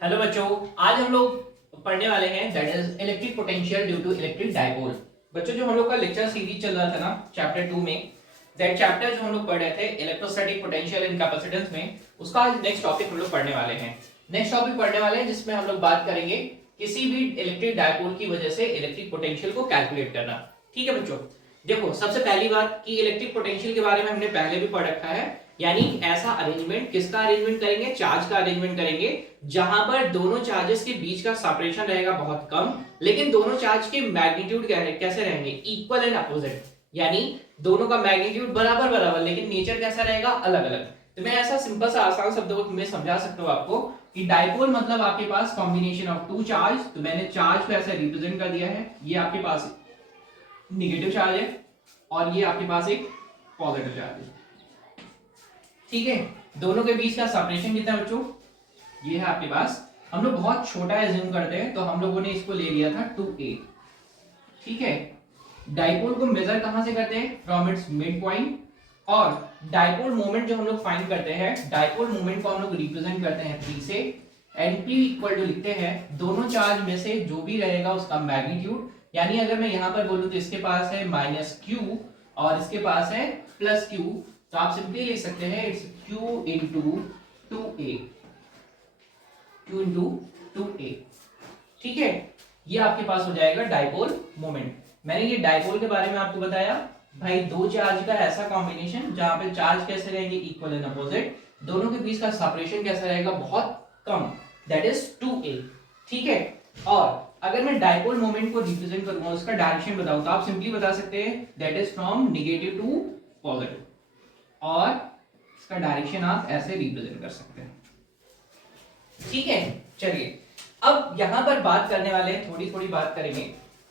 Hello बच्चों, आज हम लोग पढ़ने वाले हैं that is electric potential due to electric dipole. बच्चों, जो हम लोग का लेक्चर सीरीज चल रहा था ना चैप्टर 2 में, दैट चैप्टर जो हम लोग पढ़ रहे थे इलेक्ट्रोस्टैटिक पोटेंशियल इन कैपेसिटेंस में, उसका आज नेक्स्ट टॉपिक हम लोग पढ़ने वाले हैं। नेक्स्ट टॉपिक पढ़ने वाले हैं जिसमें हम लोग बात करेंगे किसी भी इलेक्ट्रिक डायपोल की वजह से इलेक्ट्रिक पोटेंशियल को कैलकुलेट करना। ठीक है बच्चों, देखो सबसे पहली बात कि इलेक्ट्रिक पोटेंशियल के बारे में हमने पहले भी पढ़ रखा है, यानी ऐसा अरेंजमेंट, किसका अरेंजमेंट करेंगे, चार्ज का अरेंजमेंट करेंगे जहां पर दोनों चार्जेस के बीच का सेपरेशन रहेगा बहुत कम, लेकिन दोनों चार्ज के मैग्नीट्यूड कैसे रहेंगे, इक्वल एंड अपोजिट, यानी दोनों का मैग्नीट्यूड बराबर बराबर लेकिन नेचर कैसा रहेगा, अलग अलग। तो मैं ऐसा सिंपल सा आसान शब्दों में समझा सकता हूं आपको कि डायपोल मतलब आपके पास कॉम्बिनेशन ऑफ टू चार्ज। तो मैंने चार्ज को ऐसे रिप्रेजेंट कर दिया है, ये आपके पास निगेटिव चार्ज है और ये आपके पास एक पॉजिटिव चार्ज है। ठीक है, दोनों के बीच का सेपरेशन कितना है बच्चों, ये है आपके पास, हम लोग बहुत छोटा एज्यूम करते हैं तो हम लोगों ने इसको ले लिया था 2a। ठीक है, डायपोल को मेजर कहां से करते हैं, फ्रॉम इट्स मिड पॉइंट। और डायपोल मोमेंट जो हम लोग फाइंड करते हैं, डायपोल मोमेंट को हम लोग रिप्रेजेंट करते हैं p से, एंड p इक्वल टू लिखते हैं दोनों चार्ज में से जो भी रहेगा उसका मैग्नीट्यूड। यानी अगर मैं यहां पर बोलूं तो इसके पास है -q और इसके पास है +q, तो आप सिंपली लिख सकते हैं it's q into 2a, q into 2a। ठीक है, ये आपके पास हो जाएगा डायपोल मोमेंट। मैंने ये डायपोल के बारे में आपको बताया भाई, दो चार्ज का ऐसा कॉम्बिनेशन जहां पे चार्ज कैसे रहेंगे, इक्वल एंड अपोजिट, दोनों के बीच का सेपरेशन कैसा रहेगा, बहुत कम, दैट इज 2a। ठीक है, और अगर मैं डायपोल मोमेंट को रिप्रेजेंट करूंगा, उसका डायरेक्शन बताऊं तो आप सिंपली बता सकते हैं that is from negative to positive, और इसका डायरेक्शन आप ऐसे रिप्रेजेंट कर सकते हैं। ठीक है, चलिए अब यहां पर बात करने वाले हैं, थोड़ी थोड़ी बात करेंगे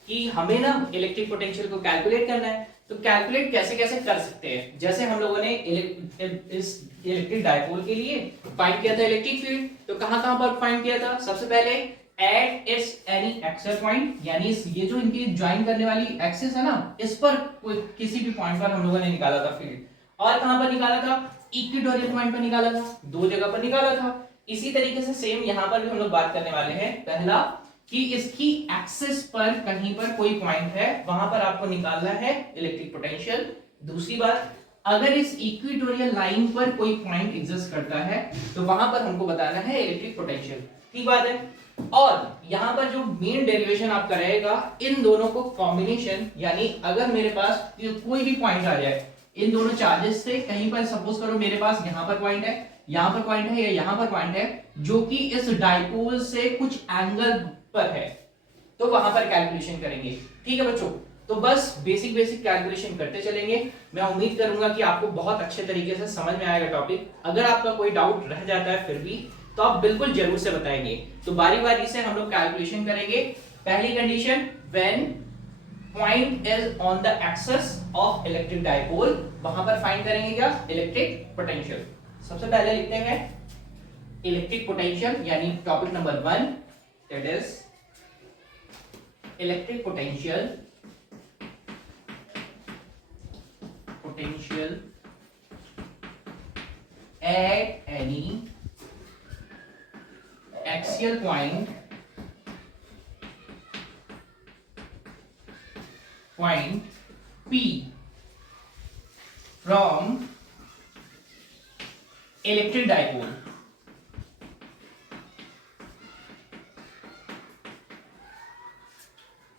कि हमें ना इलेक्ट्रिक पोटेंशियल को कैलकुलेट करना है। तो कैलकुलेट कैसे कैसे कर सकते हैं, जैसे हम लोगों ने इस इलेक्ट्रिक डायपोल के लिए फाइंड किया था इलेक्ट्रिक फील्ड, तो कहां कहां पर फाइंड किया था, सबसे पहले at its any axial point, यानी ये जो इनकी ज्वाइन करने वाली एक्सिस है ना, इस पर कोई किसी भी पॉइंट पर हम लोगों ने निकाला था फील्ड। और कहां पर निकाला था, इक्वेटोरियल पॉइंट पर निकाला था, दो जगह पर निकाला था। इसी तरीके से सेम यहां पर भी हम लोग बात करने वाले हैं, पहला कि इसकी एक्सिस पर कहीं पर कोई पॉइंट है, वहां पर आपको निकालना है इलेक्ट्रिक पोटेंशियल। दूसरी बात, अगर इस इक्वेटोरियल लाइन पर कोई पॉइंट एग्जिस्ट करता है तो वहां पर हमको बताना है इलेक्ट्रिक पोटेंशियल। ठीक बात है, और यहां पर जो मेन डेरिवेशन आपका रहेगा, इन दोनों को कॉम्बिनेशन, यानी अगर मेरे पास कोई भी पॉइंट आ जाए इन दोनों चार्जेस से, कहीं पर सपोज करो मेरे पास यहां पर पॉइंट है, यहां पर पॉइंट है या यहां पर पॉइंट है, जो कि इस डायपोल से कुछ एंगल पर है, तो वहां पर कैलकुलेशन करेंगे। ठीक है बच्चों, तो बस बेसिक बेसिक कैलकुलेशन करते चलेंगे। मैं उम्मीद करूंगा कि आपको बहुत अच्छे तरीके से समझ में आएगा टॉपिक। अगर आपका कोई डाउट रह जाता है फिर भी, तो आप बिल्कुल जरूर से बताएंगे। तो बारी बारी से हम लोग कैलकुलेशन करेंगे। पहली condition, when point is on the axis of electric dipole, वहां पर फाइंड करेंगे क्या, इलेक्ट्रिक पोटेंशियल। सबसे पहले लिखते हैं इलेक्ट्रिक पोटेंशियल, यानी topic number 1, that is electric potential at any axial point P from electric dipole,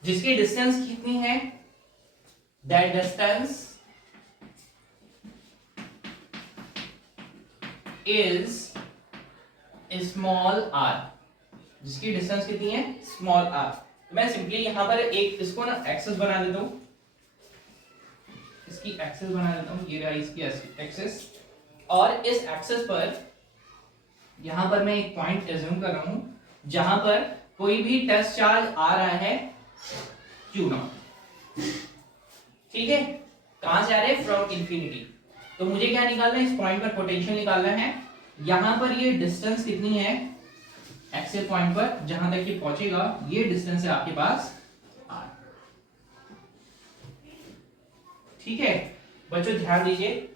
जिसकी डिस्टेंस कितनी है, that distance is small r, जिसकी डिस्टेंस कितनी है, स्मॉल r। तो मैं सिंपली यहां पर एक इसको ना एक्सिस बना देता हूं, इसकी एक्सिस बना देता हूं, ये रहा इसकी एक्सिस, और इस एक्सिस पर यहां पर मैं एक पॉइंट एज्यूम कर रहा हूं जहां पर कोई भी टेस्ट चार्ज आ रहा है Q0। ठीक है, कहां से आ रहे हैं, फ्रॉम इंफिनिटी। तो मुझे क्या निकालना है, इस पॉइंट पर पोटेंशियल निकालना है। यहां पर ये डिस्टेंस कितनी है, एक्सियल पॉइंट पर जहां तक ये पहुंचेगा, ये डिस्टेंस है आपके पास r। ठीक है बच्चों, ध्यान दीजिए,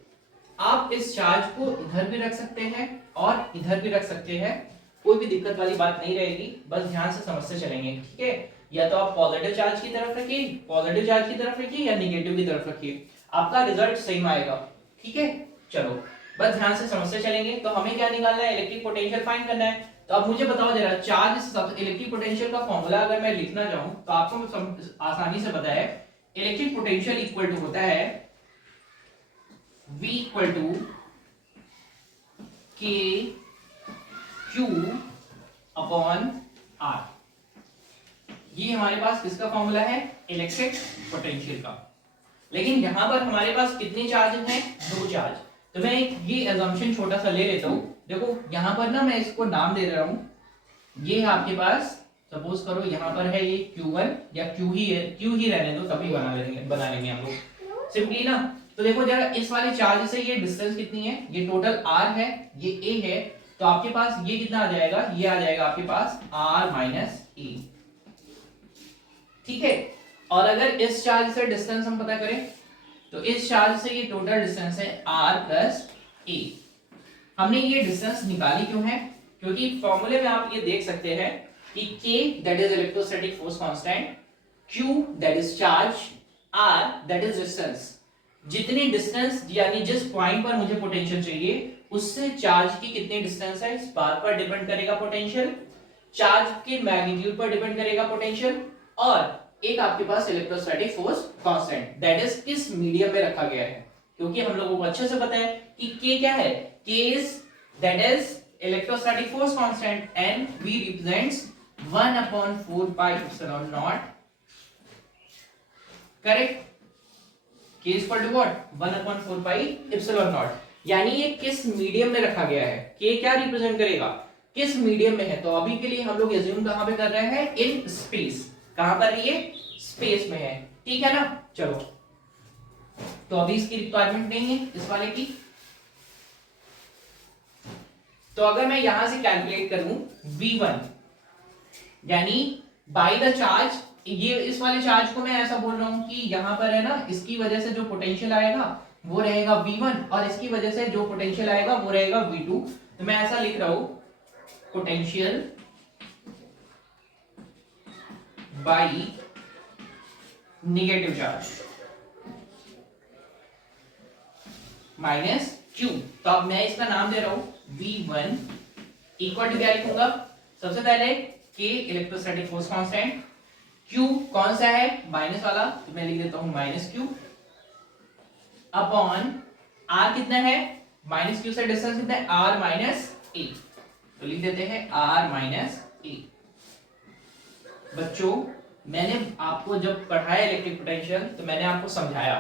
आप इस चार्ज को इधर भी रख सकते हैं और इधर भी रख सकते हैं। कोई भी दिक्कत वाली बात नहीं रहेगी, बस ध्यान से समझते चलेंगे, ठीक है। या तो आप पॉजिटिव चार्ज की तरफ रखिए, पॉजिटिव चार्ज की तरफ रखिए, या निगेटिव की तरफ रखिए, आपका रिजल्ट सेम आएगा, ठीक है। चलो बस ध्यान से समझते चलेंगे। तो हमें क्या निकालना है, इलेक्ट्रिक पोटेंशियल फाइंड करना है। तो अब मुझे बताओ जरा, चार्ज सब इलेक्ट्रिक पोटेंशियल का फॉर्मूला अगर मैं लिखना चाहूं तो आपको आसानी से पता है, इलेक्ट्रिक पोटेंशियल इक्वल टू होता है V equal to K Q upon R। ये हमारे पास किसका फॉर्मूला है, इलेक्ट्रिक पोटेंशियल का। लेकिन यहां पर हमारे पास कितने चार्ज हैं, दो चार्ज। तो मैं ये अजम्पशन छोटा सा ले लेता हूं। देखो यहां पर ना मैं इसको नाम दे रहा हूं, ये है आपके पास, सपोज करो यहां पर है ये Q1 या Q ही है, Q ही रहने दो, तभी बना लेंगे हम लोग सिंपली ना। तो देखो जरा इस वाले चार्ज से ये डिस्टेंस कितनी है, ये टोटल R है, ये A है, तो आपके पास ये कितना आ जाएगा, ये आ जाएगा आपके पास R माइनस A, ठीक है। और अगर इस चार्ज से डिस्टेंस हम पता करें, तो इस चार्ज से ये टोटल डिस्टेंस है R प्लस A। हमने ये डिस्टेंस निकाली क्यों है, क्योंकि फॉर्मूले में आप ये देख सकते हैं कि K that is electrostatic force constant, Q that is charge, R that is distance. जितनी डिस्टेंस यानी जिस पॉइंट पर मुझे पोटेंशियल चाहिए उससे चार्ज की कितनी डिस्टेंस है, इस बात पर डिपेंड करेगा पोटेंशियल, चार्ज के मैग्नीट्यूड पर डिपेंड करेगा पोटेंशियल, और एक आपके पास electrostatic force constant that is किस मीडियम में रखा गया है। क्योंकि हम लोगों को अच्छे से पता है कि K क्या है, K is that is electrostatic force constant and V represents 1/4 pi epsilon naught, correct. K is equal to what, 1/4 pi epsilon naught. यानी ये किस मीडियम में रखा गया है, K क्या रिप्रेजेंट करेगा, किस मीडियम में है। तो अभी के लिए हम लोग एज्यूम कहां पे कर रहे हैं, इन स्पेस। कहां पर ये, स्पेस में है, ठीक है ना। चलो तो अभी इसकी रिक्वायरमेंट नहीं है इस वाले की। तो अगर मैं यहां से कैलकुलेट करूं V1 यानी बाय द चार्ज, ये इस वाले चार्ज को मैं ऐसा बोल रहा हूं कि यहां पर है ना, इसकी वजह से जो पोटेंशियल आएगा वो रहेगा V1 और इसकी वजह से जो पोटेंशियल आएगा वो रहेगा V2। तो मैं ऐसा लिख रहा हूं, potential by negative charge minus Q। तो अब मैं इसका नाम दे रहा हूं V1 इक्वल टू क्या लिखूंगा, सबसे पहले K electrostatic force constant, Q कौन सा है, माइनस वाला, तो मैं लिख देता हूं माइनस Q अपॉन R कितना है, माइनस Q से डिस्टेंस कितना है, R माइनस A, तो लिख देते हैं R माइनस A। बच्चों मैंने आपको जब पढ़ाया इलेक्ट्रिक पोटेंशियल तो मैंने आपको समझाया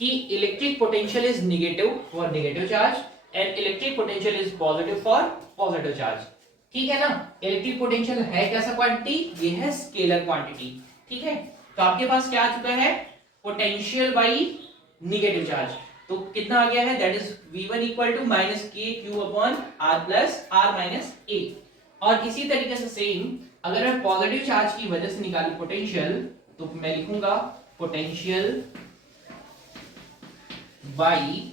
कि electric potential is negative for negative charge and electric potential is positive for positive charge, ठीक है ना। इलेक्ट्रिक पोटेंशियल है कैसा क्वांटिटी, ये है स्केलर क्वांटिटी, ठीक है। तो आपके पास क्या आ चुका है, पोटेंशियल बाई नेगेटिव चार्ज, तो कितना आ गया है, that is V1 equal to minus K Q upon R plus R minus A। और इसी तरीके से सेम अगर मैं पॉजिटिव चार्ज की वजह से निकालूं पोटेंशियल, तो मैं लिखूंगा पोटेंशियल बाई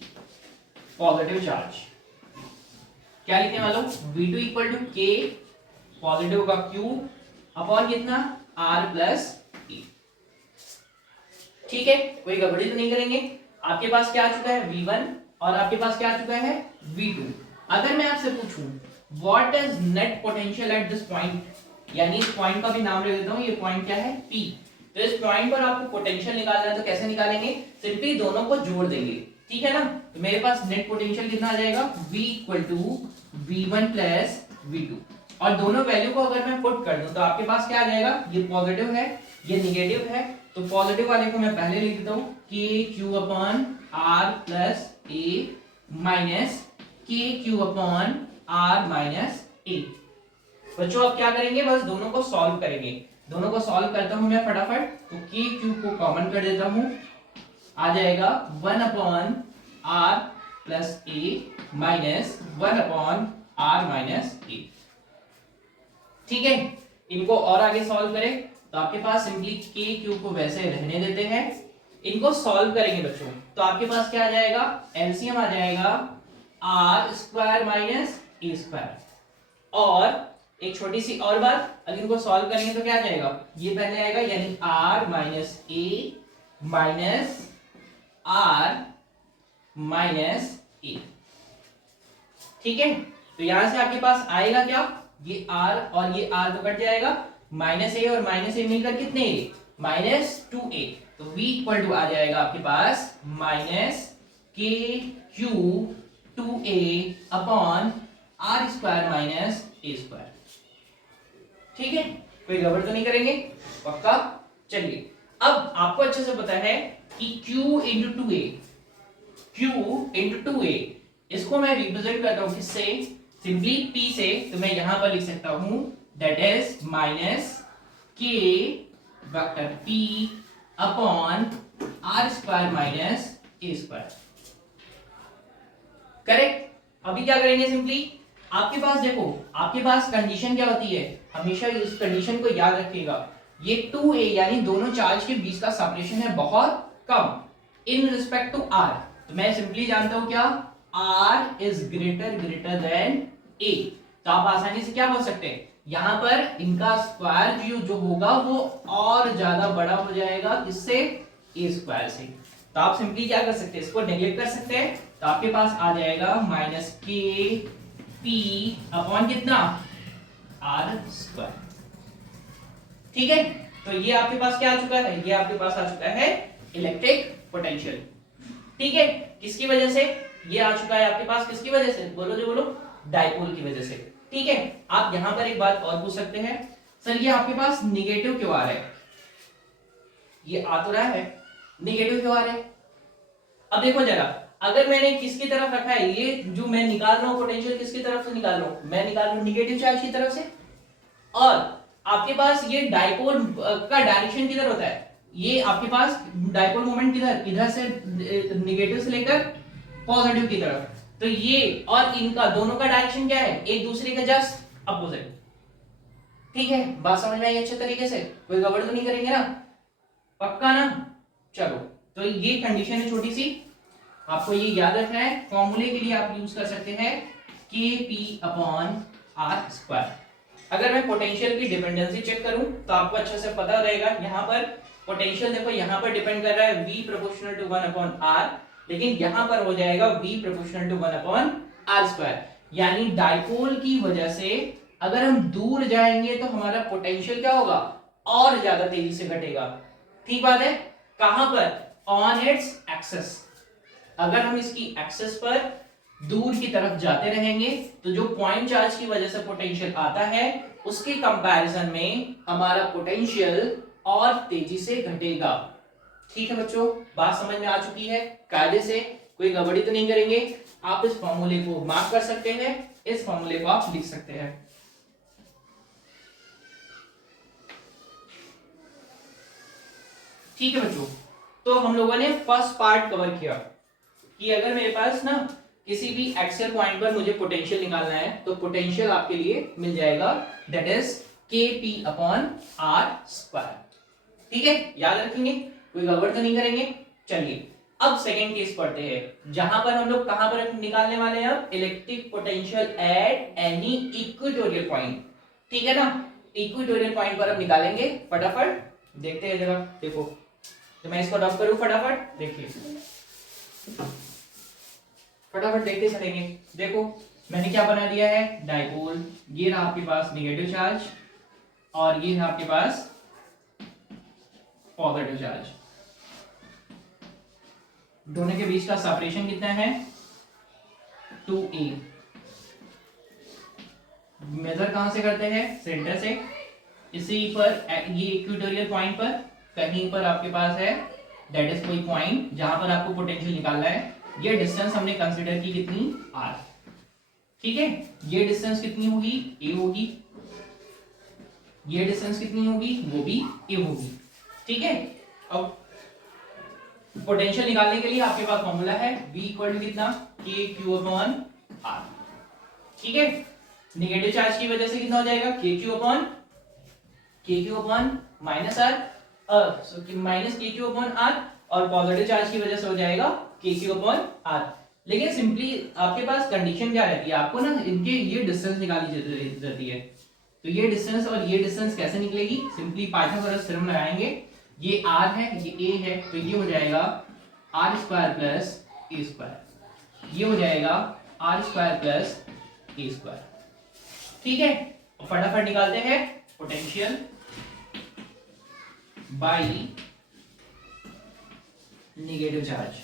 पॉजिटिव चार्ज। क्या लिखने वाला हूं, V2 equal to K positive का Q अपॉन कितना R प्लस A, ठीक है। कोई गड़बड़ी तो नहीं करेंगे। आपके पास क्या आ चुका है V1 और आपके पास क्या आ चुका है V2। अगर मैं आपसे पूछूं what is net potential at this point, यानी इस पॉइंट का भी नाम ले देता हूं, ये पॉइंट क्या है P। तो इस पॉइंट पर आपको पोटेंशियल निकालना है, तो कैसे निकालेंगे, सिंपली दोनों को जोड़ देंगे, ठीक है ना। तो मेरे पास नेट पोटेंशियल कितना आ जाएगा, V equal to V1 plus V2, और दोनों वैल्यू को अगर मैं पुट कर दूं तो आपके पास क्या आ जाएगा, ये पॉजिटिव है ये निगेटिव है, तो पॉजिटिव वाले को मैं पहले लिख देता हूं K Q upon R plus A minus K Q upon R minus A। बच्चों अब क्या करेंगे, बस दोनों को सॉल्व करेंगे। दोनों को सॉल्व करता हूं मैं फटाफट, तो K Q को कॉमन कर देता हूं, आ जाएगा 1 upon R plus A minus 1 upon R minus A, ठीक है। इनको और आगे सॉल्व करें तो आपके पास सिंपली K Q को वैसे रहने देते हैं, इनको सॉल्व करेंगे बच्चों, तो आपके पास क्या आ जाएगा, एलसीएम आ जाएगा R square minus A square, और एक छोटी सी और बात, अगर इनको सॉल्व करेंगे तो क्या आ जाएगा, ये पहले आएगा यानी r माइनस ए माइनस r माइनस ए। ठीक है, तो यहां से आपके पास आएगा क्या, ये r और ये r तो कट जाएगा, माइनस ए और माइनस ए मिलकर कितने a, माइनस 2a। तो v इक्वल टू आ जाएगा आपके पास माइनस के Q 2a upon R square minus A square. ठीक है, कोई गड़बड़ तो नहीं करेंगे, पक्का। चलिए, अब आपको अच्छे से पता है कि q into 2a, q into 2a, इसको मैं रिप्रेजेंट करता हूं किससे, सिंपली p से। तो मैं यहां पर लिख सकता हूं that is minus k vector p upon R square minus A square. Correct. अभी क्या करेंगे, सिंपली आपके पास देखो, आपके पास कंडीशन क्या होती है, हमेशा इस कंडीशन को याद रखिएगा, ये 2a यानी दोनों चार्ज के बीच का सेपरेशन है बहुत कम इन रिस्पेक्ट टू r। तो मैं सिंपली जानता हूं क्या, r is greater than a। तो आप आसानी से क्या बोल सकते हैं, यहां पर इनका स्क्वायर जो होगा वो और ज्यादा बड़ा हो जाएगा किससे, a स्क्वायर से। तो आप सिंपली क्या कर सकते हैं, इसको नेगलेक्ट कर सकते हैं। तो आपके पास आ जाएगा माइनस के पी अपॉन कितना, आर स्क्वायर। ठीक है, तो ये आपके पास क्या आ चुका है, ये आपके पास आ चुका है इलेक्ट्रिक पोटेंशियल। ठीक है, किसकी वजह से ये आ चुका है आपके पास, किसकी वजह से, बोलो जो बोलो, डाइपोल की वजह से। ठीक है, आप यहां पर एक बात और पूछ सकते हैं, सर ये आपके पास निगेटिव क्यों आ रहा है, ये आ तो रहा है, निगेटिव क्यों आ रहा है। अब देखो जरा, अगर मैंने किसकी तरफ रखा है, ये जो मैं निकाल रहा हूं पोटेंशियल किसकी तरफ से निकाल रहा हूं, मैं निकाल रहा हूं निगेटिव चार्ज की तरफ से। और आपके पास ये डाइपोल का डायरेक्शन किधर होता है, ये आपके पास डाइपोल मोमेंट किधर, इधर से निगेटिव से लेकर पॉजिटिव की तरफ। तो ये और इनका दोनों का डायरेक्शन क्या है, एक दूसरे का जस्ट अपोजिट। ठीक है, बात समझ में आई अच्छे तरीके से, कोई गड़बड़ तो नहीं करेंगे ना, पक्का ना। चलो, तो ये कंडीशन है छोटी सी, आपको ये याद रखना है। फॉर्मूले के लिए आप यूज कर सकते हैं के पी अपॉन आर स्क्वायर। अगर मैं पोटेंशियल की डिपेंडेंसी चेक करूं तो आपको अच्छे से पता रहेगा, यहां पर पोटेंशियल देखो, यहां पर डिपेंड कर रहा है v proportional to 1 upon r, लेकिन यहां पर हो जाएगा v proportional to 1 upon r square. यानी डाइपोल की वजह से अगर हम दूर जाएंगे तो हमारा पोटेंशियल क्या होगा, और ज्यादा तेजी से घटेगा। ठीक बात है, कहां पर, ऑन इट्स एक्सेस। अगर हम इसकी एक्सेस पर दूर की तरफ जाते रहेंगे तो जो पॉइंट चार्ज की वजह से पोटेंशियल आता है उसके कंपैरिजन में हमारा पोटेंशियल और तेजी से घटेगा। ठीक है बच्चों, बात समझ में आ चुकी है कायदे से, कोई गड़बड़ी तो नहीं करेंगे। आप इस फॉर्मूले को मार्क कर सकते हैं, इस फॉर्मूले को आप लिख सकते हैं। ठीक है बच्चों, तो हम लोगों ने फर्स्ट पार्ट कवर किया कि अगर मेरे पास ना किसी भी एक्सियल पॉइंट पर मुझे पोटेंशियल निकालना है तो पोटेंशियल आपके लिए मिल जाएगा दैट इज के पी अपॉन आर स्क्वायर। ठीक है, याद रखेंगे, कोई गड़बड़ तो नहीं करेंगे। चलिए, अब सेकंड केस पढ़ते हैं, जहां पर हम लोग कहां पर निकालने वाले हैं, अब electric potential at any equatorial point. ठीक है ना, इक्वेटोरियल पॉइंट पर अब निकालेंगे, फटाफट देखते हैं जरा। देखो, तो मैं इसको ड्रॉप करूं, फटाफट देखिए, फटाफट देखते चलेंगे। देखो मैंने क्या बना दिया है, डाइपोल, ये रहा आपके पास नेगेटिव चार्ज और ये रहा आपके पास पॉजिटिव चार्ज। दोनों के बीच का सेपरेशन कितना है, 2a। मेजर कहां से करते हैं, सेंटर से। इसी पर ये इक्वेटोरियल पॉइंट पर कहीं पर आपके पास है दैट इज कोई पॉइंट जहां पर आपको पोटेंशियल निकालना है। ये डिस्टेंस हमने कंसीडर की कितनी, r। ठीक है, ये डिस्टेंस कितनी होगी, a होगी, ये डिस्टेंस कितनी होगी, वो भी a होगी। ठीक है, अब पोटेंशियल निकालने के लिए आपके पास फॉर्मूला है v इक्वल टू कितना, k q अपॉन r। ठीक है, नेगेटिव चार्ज की वजह से कितना हो जाएगा, k q upon minus r, minus के क्यू अपॉन आर, और पॉजिटिव चार्ज की वजह से हो जाएगा के क्यू अपॉन आर। लेकिन सिंपली आपके पास कंडीशन क्या रहती है, आपको ना इनके ये डिस्टेंस निकाली जाती है। तो ये डिस्टेंस और ये डिस्टेंस कैसे निकलेगी, सिंपली पाइथागोरस थ्योरम लगाएंगे। ये r है, ये a है, तो ये हो जाएगा r square plus a square, ये हो जाएगा r square plus a square. ठीक है, फटाफट निकालते हैं पोटेंशियल बाय नेगेटिव चार्ज।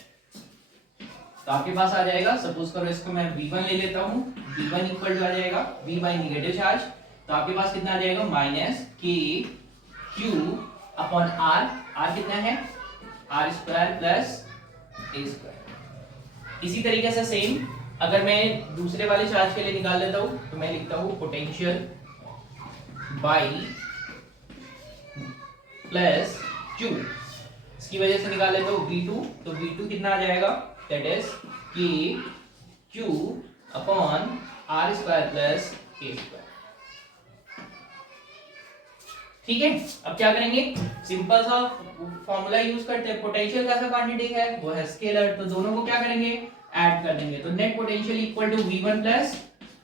तो आपके पास आ जाएगा, सपोज करो इसको मैं v1 ले लेता हूं, v1 इक्वल टू आ जाएगा v बाय नेगेटिव चार्ज। तो आपके पास कितना आ जाएगा, माइनस के क्यू अपॉन आर, आर कितना है आर स्क्वायर प्लस ए स्क्वायर। इसी तरीके से सेम अगर मैं दूसरे वाले चार्ज के लिए निकाल लेता हूं तो मैं लिखता हूं पोटेंशियल बाई प्लस क्यू, इसकी वजह से निकाल लेता हूं v2, तो v2 कितना आ जाएगा, that is K Q upon R square plus A square. ठीक है, अब क्या करेंगे, सिंपल सा फॉर्मूला यूज करते हैं। पोटेंशियल कैसा क्वांटिटी है, वो है स्केलर, तो दोनों को क्या करेंगे, ऐड कर देंगे। तो net potential equal to v1 plus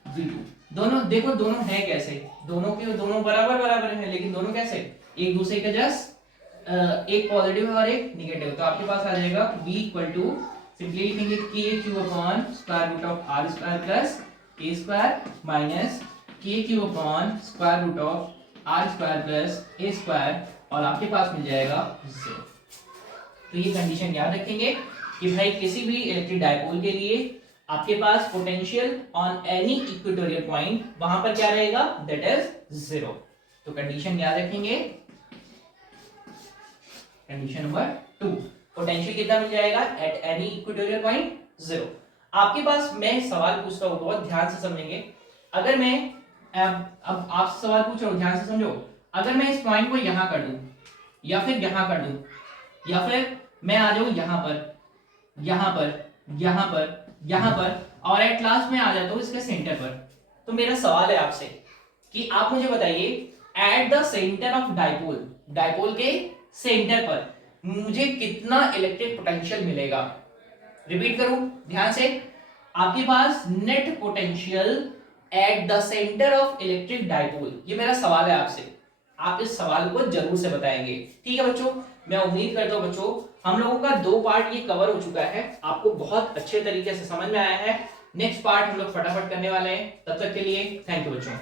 v2। दोनों देखो, दोनों है कैसे, दोनों के दोनों बराबर बराबर हैं, लेकिन दोनों कैसे, एक दूसरे के जस्ट एक पॉजिटिव है और एक नेगेटिव। तो आपके पास आ जाएगा v इक्वल टू, सिंपली लिखेंगे k Q upon square root of r square plus A square minus के Q upon square root of r square plus A square, और आपके पास मिल जाएगा 0। तो ये कंडीशन याद रखेंगे कि भाई किसी भी इलेक्ट्रिक डायपोल के लिए आपके पास potential on any equatorial point, वहां पर क्या रहेगा, दैट इज 0। तो कंडीशन याद रखेंगे, कंडीशन नंबर 2, पोटेंशियल कितना मिल जाएगा एट एनी इक्वेटोरियल पॉइंट, 0। आपके पास मैं सवाल पूछता हूं, बहुत ध्यान से समझेंगे। अगर मैं अब आपसे सवाल पूछ रहा हूं, ध्यान से समझो। अगर मैं इस पॉइंट को यहां कर दूं या फिर यहां कर दूं, या फिर मैं आ जाऊं यहां पर, यहां पर, यहां पर, यहां पर, और एट लास्ट में आ जाता हूं इसके सेंटर पर, तो मेरा सवाल है आपसे कि आप मुझे बताइए eight the centre of dipole, dipole के सेंटर पर मुझे कितना इलेक्ट्रिक पोटेंशियल मिलेगा। रिपीट करूं ध्यान से, आपके पास net potential at the centre of electric dipole, ये मेरा सवाल है आपसे, आप इस सवाल को जरूर से बताएंगे। ठीक है बच्चों, मैं उम्मीद करता हूं बच्चों हम लोगों का 2 पार्ट ये कवर हो चुका है, आपको बहुत अच्छे तरीके से समझ में आया है। नेक्स्ट पार्ट हम लोग फटाफट करने वाले हैं, तब तक के लिए थैंक यू बच्चों।